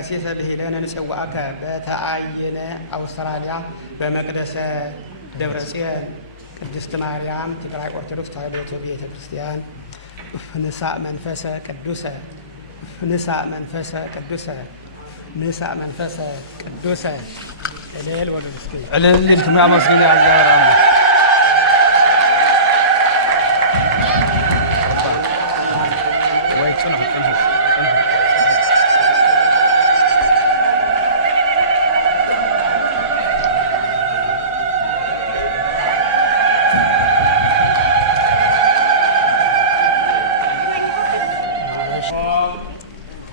ቀሲስ ብሂለን ንጽዋዕከ በተአይነ አውስትራሊያ በመቅደሰ ደብረጽዮን ቅድስት ማርያም ትግራይ ኦርቶዶክስ ተዋሕዶ ቤተ ክርስቲያን ንሳእ መንፈሰ ቅዱሰ ንሳእ መንፈሰ ቅዱሰ ንሳእ መንፈሰ ቅዱሰ እልል ወለድ እስኪ እልል እንትም ያመስግን ያዛራም ወይ ጽኑ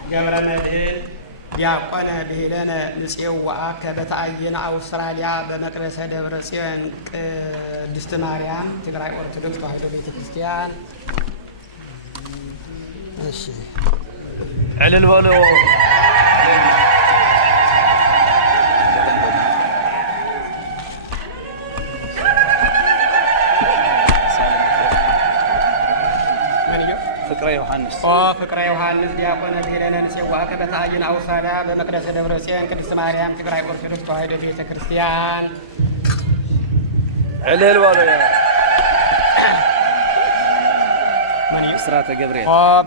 ገብረ መድኅን ዲያቆነ ብሂለነ ንጽዋዕከ በተአይነ አውስትራሊያ በመቅደሰ ደብረጽዮን ቅድስት ማርያም ትግራይ ኦርቶዶክስ ተዋሕዶ ቤተ ክርስቲያን እሺ እልል በሉ ፍቅረ ዮሐንስ ዲያቆነ ብሂለነ ንጽዋዕከ በተአይነ አውስትራሊያ በመቅደሰ ደብረጽዮን ቅድስት ማርያም ትግራይ ኦርቶዶክስ ተዋሕዶ ቤተ ክርስቲያን እልል በሉ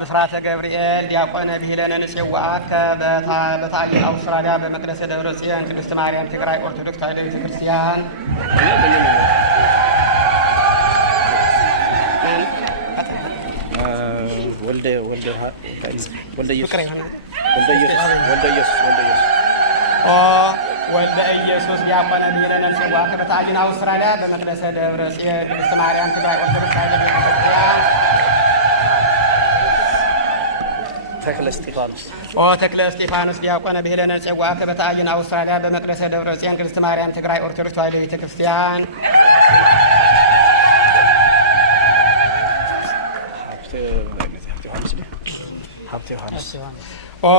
ብስራተ ገብርኤል ዲያቆነ ብሂለነ ንጽዋዕከ በተአይነ አውስትራሊያ በመቅደሰ ደብረጽዮን ቅድስት ማርያም ትግራይ ኦርቶዶክስ ተዋሕዶ ቤተ ክርስቲያን ወልደ ኢየሱስ ዲያቆነ ብሂለነ ንጽዋዕከ በተአይነ አውስትራሊያ በመቅደሰ ደብረጽዮን ቅድስት ማርያም ትግራይ ኦርቶዶክስ ተዋሕዶ ቤተ ክርስቲያን ተክለ እስጢፋኖስ ዲያቆነ ብሂለነ ንጽዋዕከ በተአይነ አውስትራሊያ በመቅደሰ ደብረጽዮን ቅድስት ማርያም ትግራይ ኦርቶዶክስ ተዋሕዶ ቤተ ክርስቲያን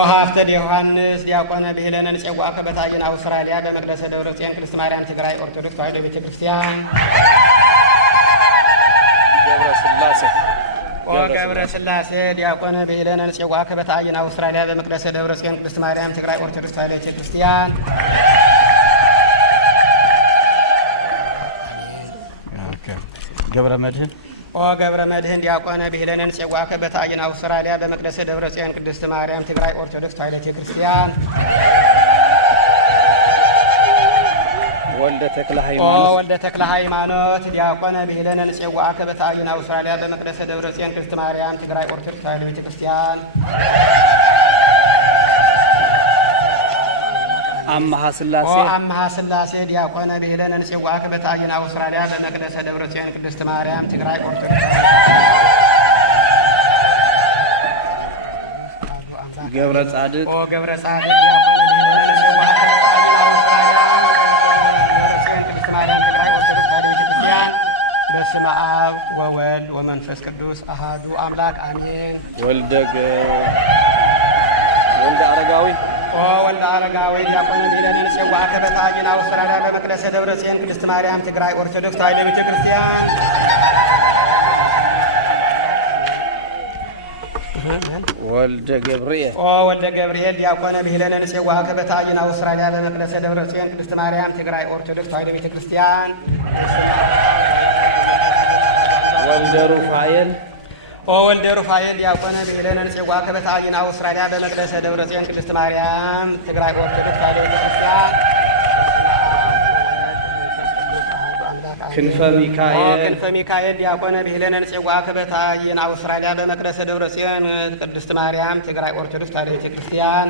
ሀፍተ ዮሐንስ ዲያቆነ ብሂለነ ንፄዋከ በታይን አውስትራሊያ በመቅደሰ ደብረ ጽዮን ቅድስት ማርያም ትግራይ ኦርቶዶክስ ተዋሕዶ ቤተክርስቲያን ገብረ ስላሴ ዲያቆነ ብሂለነ ንፄዋከ በታይን አውስትራሊያ በመቅደሰ ደብረ ጽዮን ቅድስት ማርያም ትግራይ ኦርቶዶክስ ተዋሕዶ ቤተክርስቲያን ገብረ መድህን ገብረ መድህን ዲያቆነ ብሂለነ ንፄዋከ በታይን አውስትራሊያ በመቅደሰ ደብረ ጽዮን ቅድስት ማርያም ትግራይ ኦርቶዶክስ ተዋሕዶ ቤተክርስቲያን ወልደ ተክለ ሃይማኖት ዲያቆነ ብሂለነ ንፄዋከ በታይን አውስትራሊያ በመቅደሰ ደብረ ጽዮን ቅድስት ማርያም ትግራይ ኦርቶዶክስ ተዋሕዶ ቤተክርስቲያን አምሃ ስላሴ ዲያቆነ ብሂለነ ንፄዋከ በታይን አውስትራሊያ በመቅደሰ ደብረ ጽዮን ቅድስት ማርያም ትግራይ ኦርቶዶክስ ገብረ ጻድቅ ዲያቆነ ብሂለነ ንፄዋከ በታይን አውስትራሊያ ማርያም ትግራይ ኦርቶዶክስ ተዋሕዶ ቤተክርስቲያን በስመ አብ ወወልድ ወመንፈስ ቅዱስ አሐዱ አምላክ አሜን። ወልደ አረጋዊ ዲያቆነ ብሂለነ ንፄዋከ በታይን አውስትራሊያ በመቅደሰ ደብረ ጽዮን ቅድስት ማርያም ትግራይ ኦርቶዶክስ ተዋሕዶ ቤተክርስቲያን ወልደ ገብርኤል ዲያቆነ ብሂለነ ንፄዋከ በታይን አውስትራሊያ በመቅደሰ ደብረ ጽዮን ቅድስት ማርያም ትግራይ ኦርቶዶክስ ተዋሕዶ ቤተክርስቲያን ወልደ ሩፋኤል ዲያቆነ ብሂለነ ንፄዋከ በታይን አውስትራሊያ በመቅደሰ ደብረ ጽዮን ቅድስት ማርያም ትግራይ ኦርቶዶክስ ተዋሕዶ ቤተክርስቲያን ክንፈ ሚካኤል ዲያቆነ ብሂለነ ንፄዋከ በታይን አውስትራሊያ በመቅደሰ ደብረ ጽዮን ቅድስት ማርያም ትግራይ ኦርቶዶክስ ተዋሕዶ ቤተክርስቲያን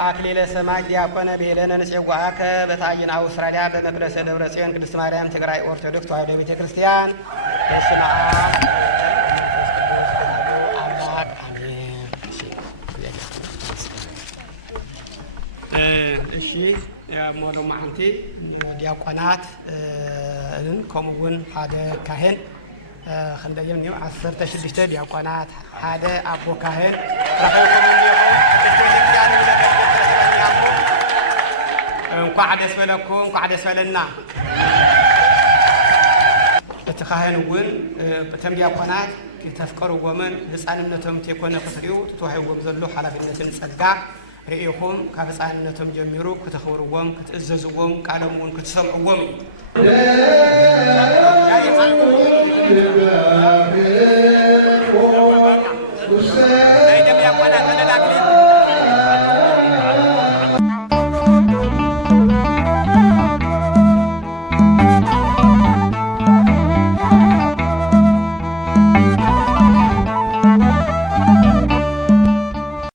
አክሊለ ሰማዕት ዲያቆነ ብሂለነ ንፄዋከ በታይን አውስትራሊያ በመቅደሰ ደብረ ጽዮን ቅድስት ማርያም ትግራይ ኦርቶዶክስ ተዋሕዶ ቤተክርስቲያን በስመ አብ አምላክ አሜን። እሺ ሞሎ ማዓንቲ ዲያቆናት ከምኡውን ሓደ ካህን ክንደዮም እኒው 16 ዲያቆናት ሓደ ኣቦ ካህን ረኸብኩም እንኳዕ ደስ በለኩም እንኳዕ ደስ በለና። እቲ ካህን እውን እቶም ዲያቆናት ተፍቀርዎምን ህፃንነቶም እንተይኮነ ክትሪኡ ተዋሂቦም ዘሎ ሓላፊነትን ፀጋ ርኢኹም ካብ ህፃንነቶም ጀሚሩ ክትኽብርዎም ክትእዘዝዎም ቃሎም እውን ክትሰምዕዎም እዩ።